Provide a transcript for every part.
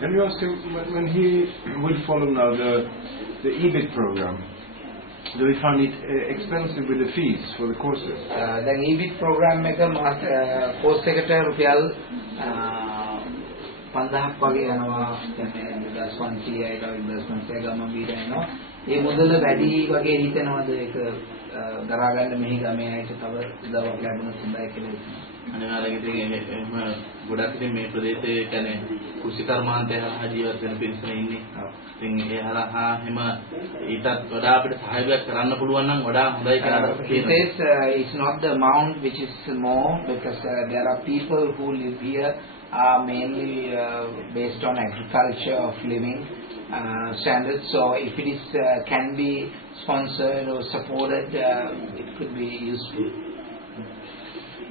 Can you ask him when he will follow now the EBIT program? Do we find it expensive with the fees for the courses? The EBIT program එක course එකට රුපියල් 5000ක් වගේ යනවා. يعني 1500යි 1500 ගම බීර යනවා. ඒ මුදල වැඩි වගේ හිතනවාද ඒක දරා ගන්න මෙහි ගමේ අයට තව උදව්වක් ලැබුණොත් හොඳයි කියලා හිතනවා. අනිවාර්යයෙන් ඉතින් එහෙම ගොඩක් ඉතින් මේ ප්‍රදේශයේ කියන්නේ කුෂි කර්මාන්තය හරහා ජීවත් වෙන පිරිසනේ ඉන්නේ. ඉතින් ඒ හරහා හැම ඊටත් වඩා අපිට සහයෝගයක් කරන්න පුළුවන් නම් වඩා හොඳයි කියලා it's not the amount which is more because there are people who live here are mainly based on agriculture of living standards. So if it is can be sponsored or supported, it could be useful.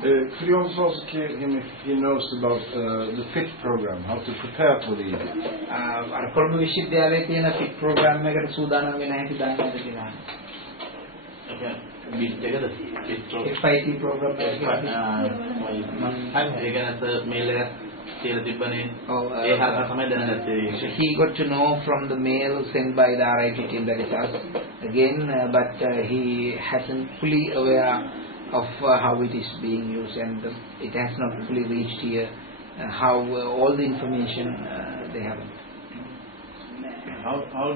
Could you also ask him if he knows about the FIT program, how to prepare for the EBIT? අර කොළඹ විශ්වවිද්‍යාලයේ තියෙන FIT program එකට සූදානම් වෙන හැටි දන්නවද කියලා. බිට් එකද? FIT program එක ඒක නැත මේල් එකක් කියලා තිබ්බනේ. ඒ හරහා තමයි දැනගත්තේ. He got to know from the mail sent by the RIT team that is us again, but he hasn't fully aware of how it is being used, and it has not fully reached here how all the information they have. How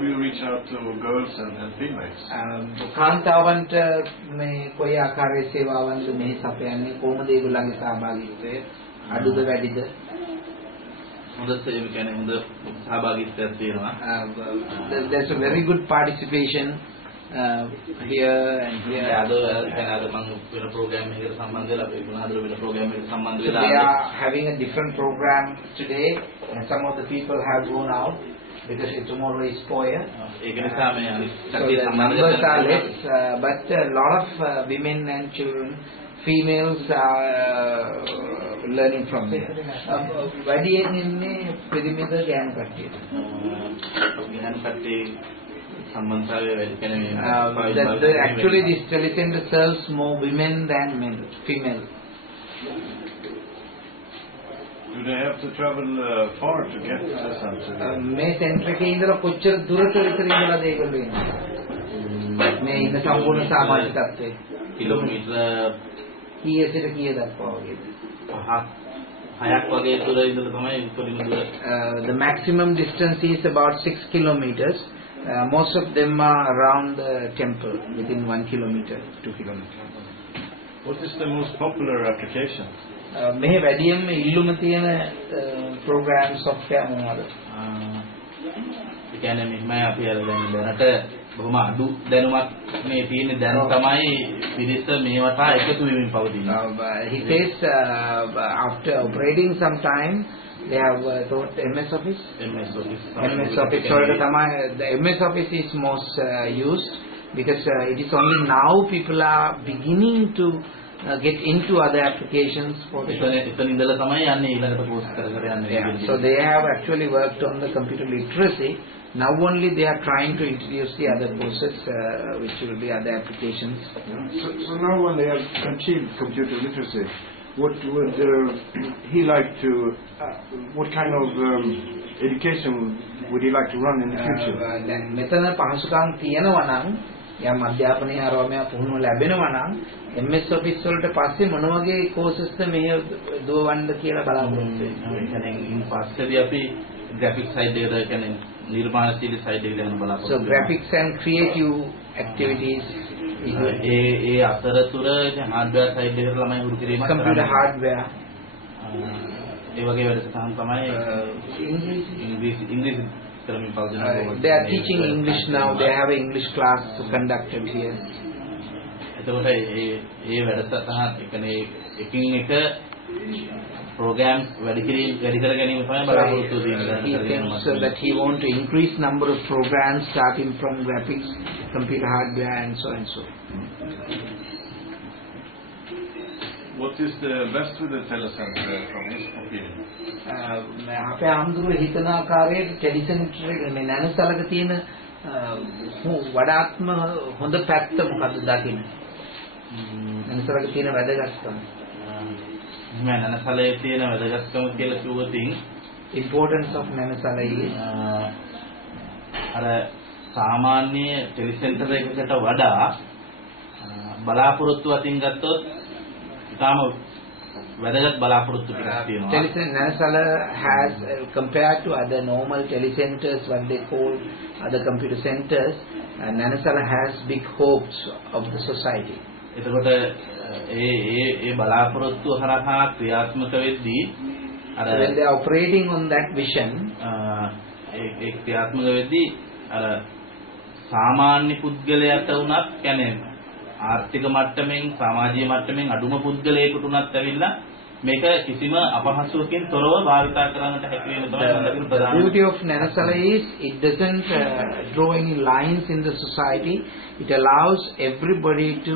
do you reach out to girls and females? කාන්තාවන්ට මේ කොයි ආකාරයේ සේවාවන්ද මෙහි සපයන්නේ, කොහොමද ඒගොල්ලන්ගේ සහභාගීත්වය අඩුද වැඩිද? හොඳ සේවය කියන්නේ හොඳ සහභාගීත්වයක් තියෙනවා. There's a very good participation here and here. They are having a different program today, and some of the people have gone out because tomorrow is Poya. So the numbers are less, but a lot of women and children, females are learning from there. වැඩියෙන් ඉන්නේ පිරිමිද ගෑනු කට්ටිය. Actually this telecenter serves more women than men, female. Do they have to travel far to get to the center? මේ සෙන්ටර් එකේ ඉඳලා කොච්චර දුරට විතර ඉඳලාද ඒගොල්ලෝ ඉන්නේ? මේ ඉන්න සම්පූර්ණ සමාජික තත්ත්වයේ කිලෝමීටර කීයකට කීය දක්වා වගේද? 6ක් වගේ දුර ඉඳලා තමයි උඩින් දුර. The maximum distance is about 6 kilometers. Most of them are around the temple, within 1 kilometer, 2 kilometers. What is the most popular application? මෙහි වැඩියෙන්ම ඉල්ලුම තියෙන program software මොනවද? ඒ කියන්නේ මෙහෙමයි අපි අර දැනට බොහොම අඩු දැනුමක් මේ තියෙන දැනුම තමයි පිරිස මේවට එකතු වෙමින් පවතිනවා. He says after operating some time they have thought MS Office. MS Office the MS Office is most used because it is only now people are beginning to get into other applications for the so they have actually worked on the computer literacy. Now only they are trying to introduce the other courses which will be other applications. So now when they have achieved computer literacy, what would he like to what kind of education would he like to run in the future? දැන් මෙතන පහසුකම් තියෙනවා නම් යම් අධ්‍යාපනයේ ආරෝමයක් පුහුණුව ලැබෙනවා නම් MS Office වලට පස්සේ මොන වගේ courses මෙහෙ දුවවන්න කියලා බලාපොරොත්තු වෙනවා. ඒ කියන්නේ ඉන් පස්සේදී අපි graphic side එකට කියන්නේ නිර්මාණශීලී side එකට යන බලාපොරොත්තු. So graphics and creative activities. ඒ අතරතුර hardware side එකට ළමයි හුරු කිරීමක් කරනවා. Computer hardware. ඒ වගේ වැඩසටහන් තමයි English they are teaching English now. They have an English class conducted here. එතකොට ඒ වැඩසටහන් එකනේ එකින් එක programs වැඩි කර ගැනීම තමයි බලාපොරොත්තු වෙන්නේ. So that he want to increase number of programs starting from graphics, computer hardware and so and so. What is the best with the telecenter from his opinion? අපේ ආම්දුරු හිතන ආකාරයේ ටෙලිසෙන්ටර් එක මේ නැනුසලක තියෙන වඩාත්ම හොඳ පැත්ත මොකද්ද දකින්න? නැනුසලක තියෙන වැදගත්කම. මම නනසලේ තියෙන වැදගත්කම කියලා කිව්වොතින් importance of Nanasala is අර සාමාන්‍ය ටෙලිසෙන්ටර් එකකට වඩා බලාපොරොත්තු අතින් ගත්තොත් ඊටම වැදගත් බලාපොරොත්තු ටිකක් තියෙනවා. Nanasala has compared to other normal telecenters, what they call other computer centers, Nanasala has big hopes of the society. එතකොට ඒ බලාපොරොත්තු හරහා ක්‍රියාත්මක වෙද්දී අර when they are operating on that vision, ඒ ක්‍රියාත්මක වෙද්දී අර සාමාන්‍ය පුද්ගලයාට උනත් කියන්නේ ආර්ථික මට්ටමින් සමාජීය මට්ටමින් අඩුම පුද්ගලයෙකුට උනත් ඇවිල්ලා මේක කිසිම අපහසුවකින් තොරව භාවිතා කරන්නට හැකි වෙන තමයි ප්‍රධාන. The beauty of Nanasala is it doesn't draw any lines in the society. It allows everybody to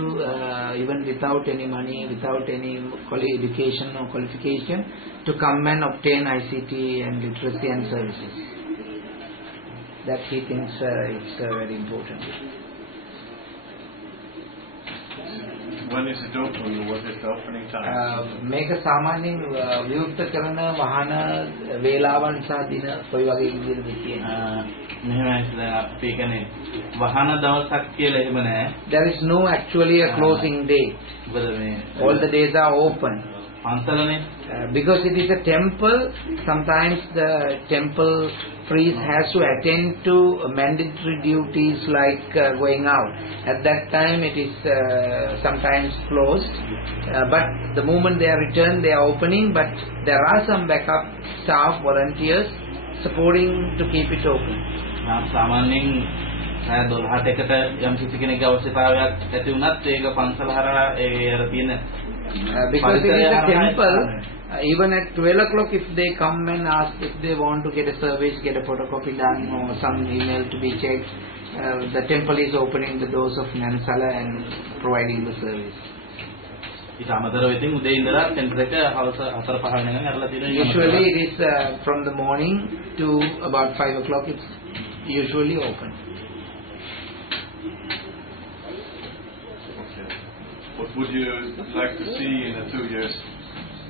even without any money, without any education or qualification, to come and obtain ICT and literacy and services. That he thinks it's very important. When is it open? What is the opening time? මේක සාමාන්‍යයෙන් විවෘත කරන වාහන වේලාවන් සහ දින කොයි වගේ විදිහටද කියන්නේ? මෙහෙමයි දැන් අපි කියන්නේ වාහන දවසක් කියලා එහෙම නැහැ. There is no actually a closing day. මොකද මේ all the days are open. පන්සලනේ because it is a temple, sometimes the temple priest has to attend to mandatory duties like going out. At that time it is sometimes closed, but the moment they are returned they are opening, but there are some backup staff, volunteers supporting to keep it open. සාමාන්‍යයෙන් 12ට එකට යම් කිසි කෙනෙක්ගේ අවශ්‍යතාවයක් ඇති වුණත් ඒක පන්සල හරහා ඒ අර තියෙන because it is a temple, even at 12 o'clock if they come and ask if they want to get a service, get a photocopy done or some email to be checked, the temple is opening the doors of Nanasala and providing the service. ඊට අමතරව ඉතින් උදේ ඉඳලා සෙන්ටර් එක හවස 4-5 වෙනකන් අරලා තියෙනවා. Usually it is from the morning to about 5 o'clock it's usually open. What would you like to see in a 2 years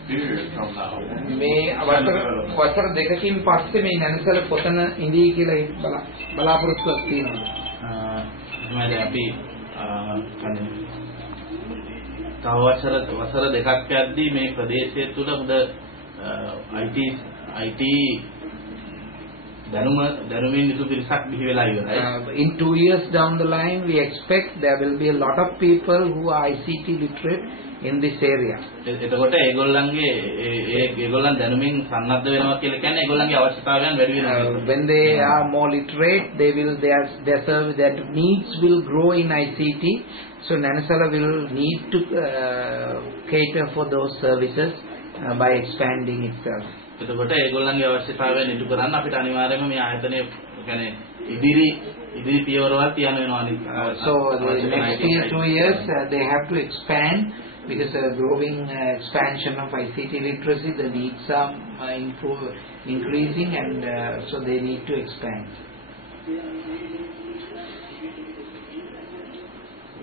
period from now? මේ වසර දෙකකින් පස්සේ මේ නැනසල පොතන ඉඳී කියලා බලාපොරොත්තුවක් තියෙනවා. එහෙමද අපි තව වසර දෙකක් යද්දී මේ ප්‍රදේශය තුළ හොඳ IT දැනුමින් යුතු පිරිසක් බිහි වෙලා ඉවරයි. In 2 years down the line we expect there will be a lot of people who are ICT literate in this area. එතකොට ඒගොල්ලන් දැනුමින් සන්නද්ධ වෙනවා කියලා කියන්නේ ඒගොල්ලන්ගේ අවශ්‍යතාවයන් වැඩි වෙනවා. When they are more literate, their service, their needs will grow in ICT. So Nanasala will need to cater for those services by expanding itself. එතකොට ඒගොල්ලන්ගේ අවශ්‍යතාවයන් ඉටු කරන්න අපිට අනිවාර්යයෙන්ම මේ ආයතනය කියන්නේ ඉදිරි පියවරවල් තියන්න වෙනවා අනිත්. So the next 2 years they have to expand because the growing expansion of ICT literacy, the needs are increasing, and so they need to expand.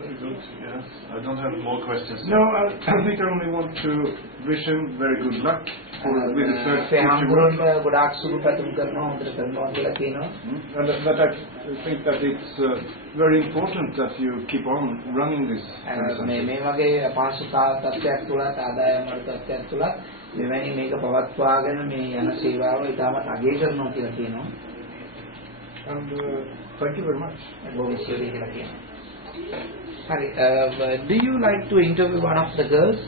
Very good. Yes, I don't have more questions. No, I think I only want to wish him very good luck with the third ගොඩාක් සුබ පැතුම් කරනවා හොඳට කරනවා කියලා කියනවා. But I think that it's very important that you keep on running this. මේ වගේ අපහසුතා තත්ත්වයක් තුලත් ආදායම් වල තත්ත්වයක් තුලත් මෙවැනි මේක පවත්වාගෙන මේ යන සේවාව ඉතාමත් අගය කරනවා කියලා කියනවා. And thank you very much. බොහොම ස්තුතියි කියලා කියනවා. Sorry, do you like to interview one of the girls?